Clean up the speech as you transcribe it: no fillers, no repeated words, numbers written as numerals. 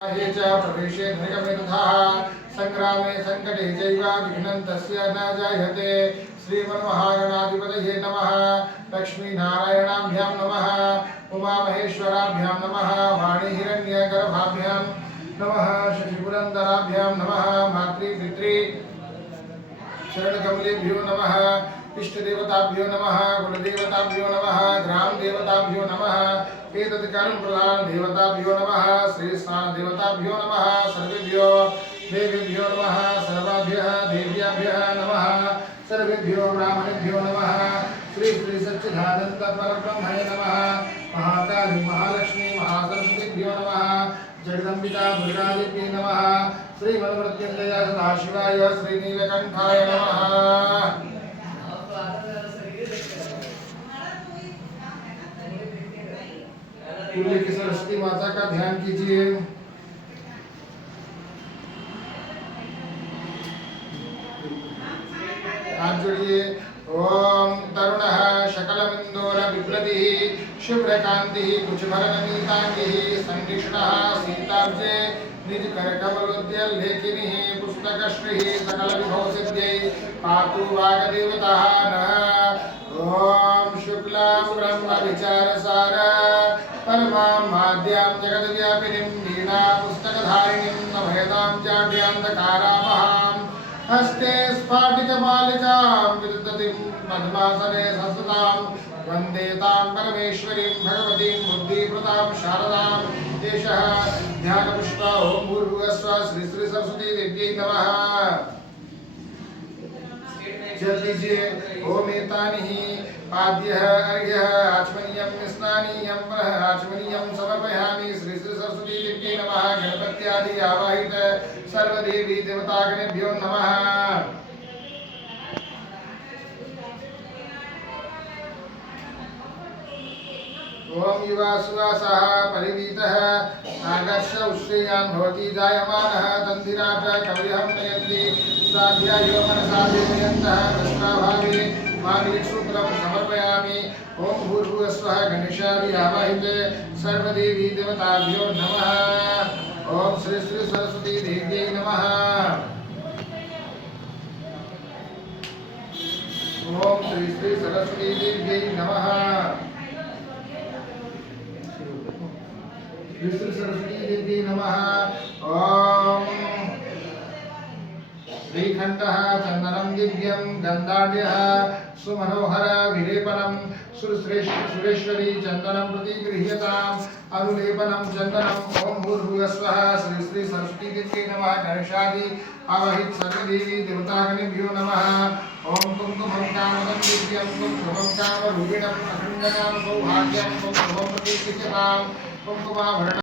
ये च प्रवेशे धनिकमेतथाः संग्रामे संकटे चैव विघ्नं तस्य न जायते। श्रीमन्महागणाधिपतये नमः। लक्ष्मीनारायणाभ्यां नमः। उमामहेश्वराभ्यां नमः। वाणीहिरण्यगर्भाभ्यां नमः। शशिपुरन्दराभ्यां नमः। मातृपितृ शरणकमलेभ्यो नमः। इष्टदेवताभ्यो नमः। कुलदेवताभ्यो नमः। ग्रामदेवताभ्यो नमः। एतत्कर्मप्रधान देवताभ्यो नमः। श्रीस्नान देवताभ्यो नमः। सर्वेभ्यो देवेभ्यो नमः। सर्वाभ्यः देव्याभ्यः नमः। सर्वेभ्यो ब्राह्मणेभ्यो नमः। श्री श्री सच्चिदानंद परब्रह्मणे नमः। महाकाली महालक्ष्मी महासरस्वतीभ्यो नमः। जगदम्बिका दुर्गादेव्यै नमः। श्रीमन्मृत्युंजय सदाशिवाय श्रीनीलकंठाय नमः। तुल्य की सरस्वती माता का ध्यान कीजिए। हाथ जोड़िए। ओम तरुणः शकलमिन्दोर बिभ्रतिः शुभ्रकान्तिः कुचभरनमिताङ्गिः संरक्षणः सीताब्जे निज करकमलोद्यल्लेखिनिः पुस्तकश्रीः सकलविभवसिद्ध्यै पातु वागदेवतः नः। ओम शुक्लां ब्रह्मविचारसार परमां माद्यां जगद्व्यापिनीं वीणा पुस्तकधारिणीं नभयतां चाढ्यान्धकारामहां हस्ते स्फाटिकमालिकां विदधतीं पद्मासने संस्थितां वन्दे तां परमेश्वरीं भगवतीं बुद्धिप्रदां शारदां। एषः ध्यानपुष्प ओं भूर्भुवस्सुवः श्री श्री सरस्वती देव्यै नमः। जल दीजिए। ओम एतानि पाद्यः अर्घ्यः आचमनीयं स्नानीयं आचमनीयं समर्पयामि। श्री श्री सरस्वती देव्यै नमः। गणपत्यादि आवाहित सर्वदेवी देवतागणेभ्यो नमः। ओम युवासुवासः परिवीतः नागस्य उश्रेयान् भवति जायमानः तन्धिराट कविहं नयन्ति साध्यायो मनसा देवयन्तः दृष्टाभावे माङ्गलिकसूत्रं समर्पयामि। ओम भूर्भुवस्सुवः गणेशादि आवाहित सर्वदेवी देवताभ्यो नमः। ओम श्री श्री सरस्वती देव्यै नमः। ओम श्री श्री सरस्वती देव्यै नमः। श्री सरस्वती देवी नमः। ओम श्रीखंडः चंदनं दिव्यं गंधाढ्यः सुमनोहर विलेपनं सुरेश्वरी चंदनं प्रति गृह्यताम् अनुलेपनं चंदनं। ओम भूर्भुवस्सुवः श्री श्री सरस्वती देवी नमः। गणेशादि आवाहित सर्वदेवी देवतागणेभ्यो नमः। ओम कुंकुमं कामदं दिव्यं कुंकुमं कामरूपिणम् अखण्डनाम सौभाग्यं कुंकुमं प्रति गृह्यताम् कुंकुमाभरणम्।